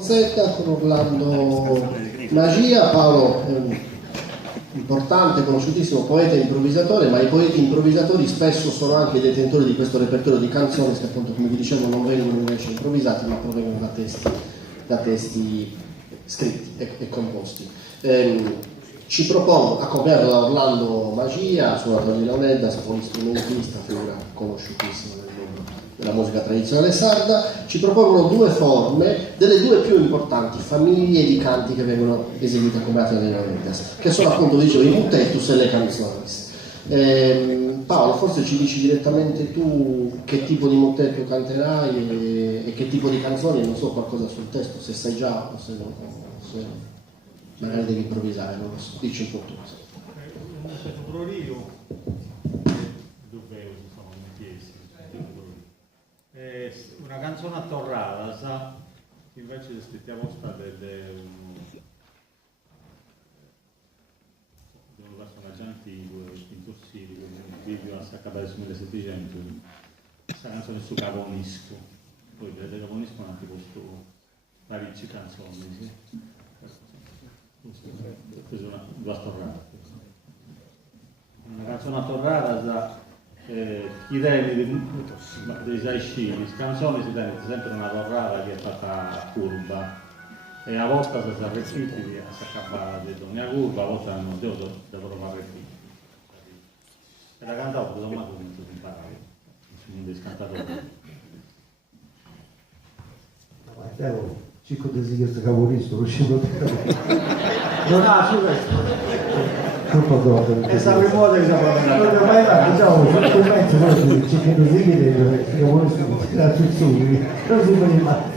Z con Orlando Magia. Paolo è un importante, conosciutissimo poeta e improvvisatore, ma i poeti improvvisatori spesso sono anche detentori di questo repertorio di canzoni che, appunto, come vi dicevo, non vengono invece improvvisati ma provengono da testi scritti e composti. Ci propongo, accompagnato da Orlando Magia, suonatore di launedda, polistrumentista, figura conosciutissima nel mondo della musica tradizionale sarda, ci propongono due forme delle due più importanti famiglie di canti che vengono eseguite accompagnate dalle launeddas, che sono, appunto, dicevo, i mutettus e le canzones. Paolo, forse ci dici direttamente tu che tipo di mutetto canterai e che tipo di canzoni, non so, qualcosa sul testo, se sai già o se no, magari devi improvvisare, non lo so, dici un po' tu. Una canzone attorrata, sa, invece aspettiamo dove personaggi intossiti, un video a Sacca del 1700, questa canzone su Caponisco, poi vedete Caponisco hanno tipo parecchie canzoni, sì? Ho preso due attorrate. Una canzone attorrata i temi dei saiscini, canzoni si tende sempre una torrata che è fatta curva e a volte si arrestiti si accappa di ogni curva, a volte hanno detto devono fare arrestiti e la cantavo per domani comincio a imparare sono dei cantatori Matteo, Cico desidera questo Caponisco, riuscito a non ha su questo troppo dopo e sa che modo che non mai là diciamo sotto mezzo poi ci chiedo seguire che vuole tirare sul su non si può mai.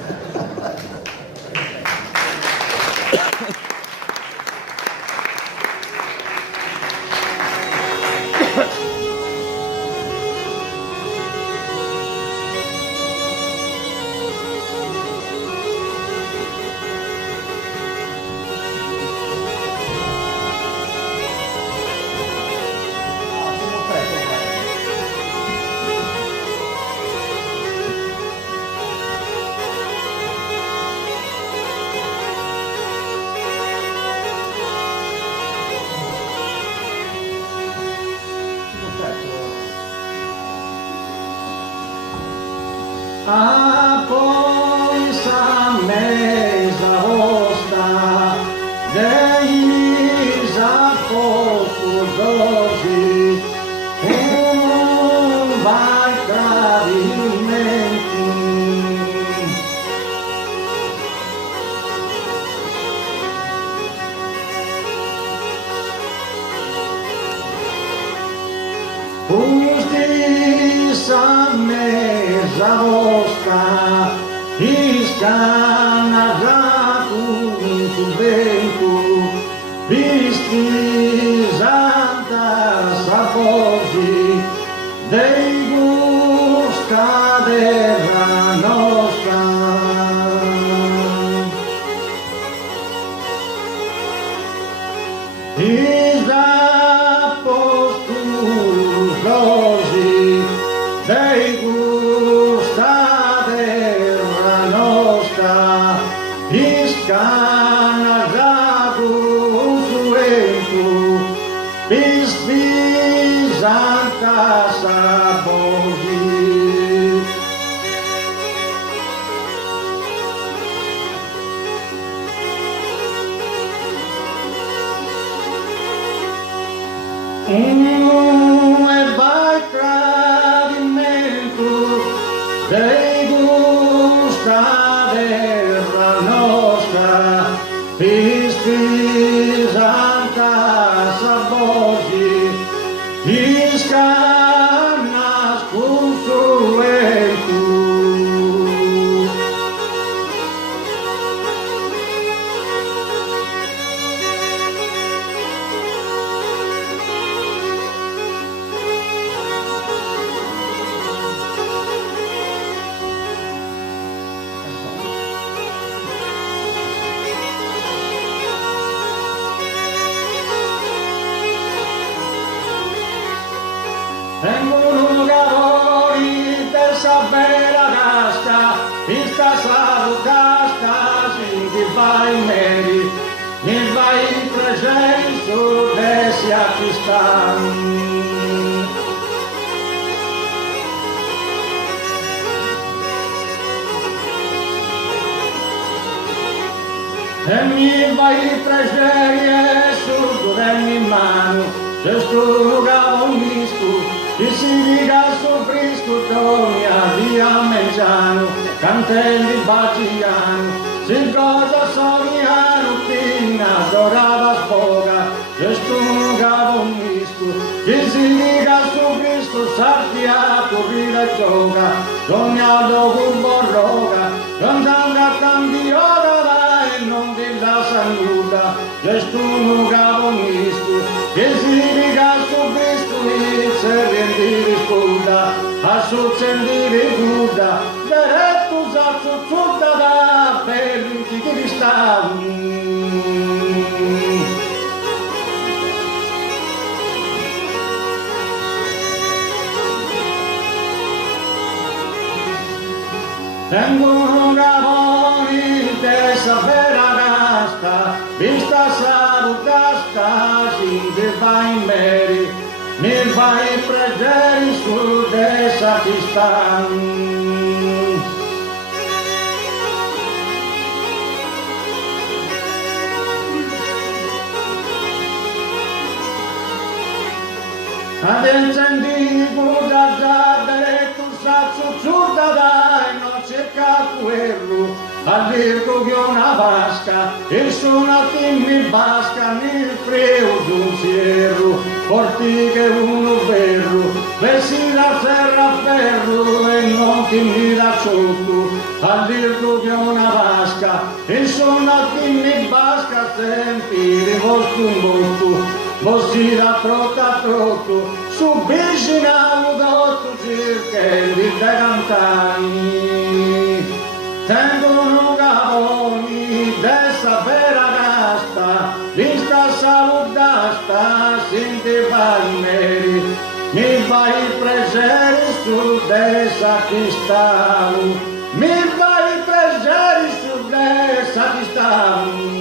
A poisa mesa vostra dei apostoli un vai tradimenti Justiça mesa vostra iscanarato in sul vento visti santa saposi dei gusta della nostra dei gusta della nostra iscanarato suentu santa saposi dei gusta della nostra isti santa saposi iscannas consuetu vai meri, mi vai presenzo desi aqui estão. E mi vai presenzo su mi mano, se sto lugar misco, e si liga su frisco mia via mengiano, cantelli baciano, si cosa sognano, pinna, dorava sfoga, se sto lugar misco, e si liga su frisco, sartia, corrida e gioca, sognato con borroga, cantando cambiola, e non ti lascia nulla, se sto lugar misco, e si liga su frisco, se rendi scuda, a succedere guda, diretto a tutta da per tutti che stanno. Tengo un gavoni de sapere gasta, vista salutasta, si te vai in meri, mi vai pregeri su dessa che stanno. Ad incendico da giardere tu saccio ciurda dai non cerca quello a dirco che una vasca e suonati mi basca nel freo d'un sierro porti che uno ferro vessi la serra a ferro e non ti mi da sotto a dirco che una vasca e suonati mi basca sentire vostro molto Vossi da trotto, su vicina udotto cirche di cantani. Tengono gavoni dessa vera gasta, vista salutasta, sinte vai meri, mi vai preseri su dessa che stavo, mi vai preseri su dessa che stavo.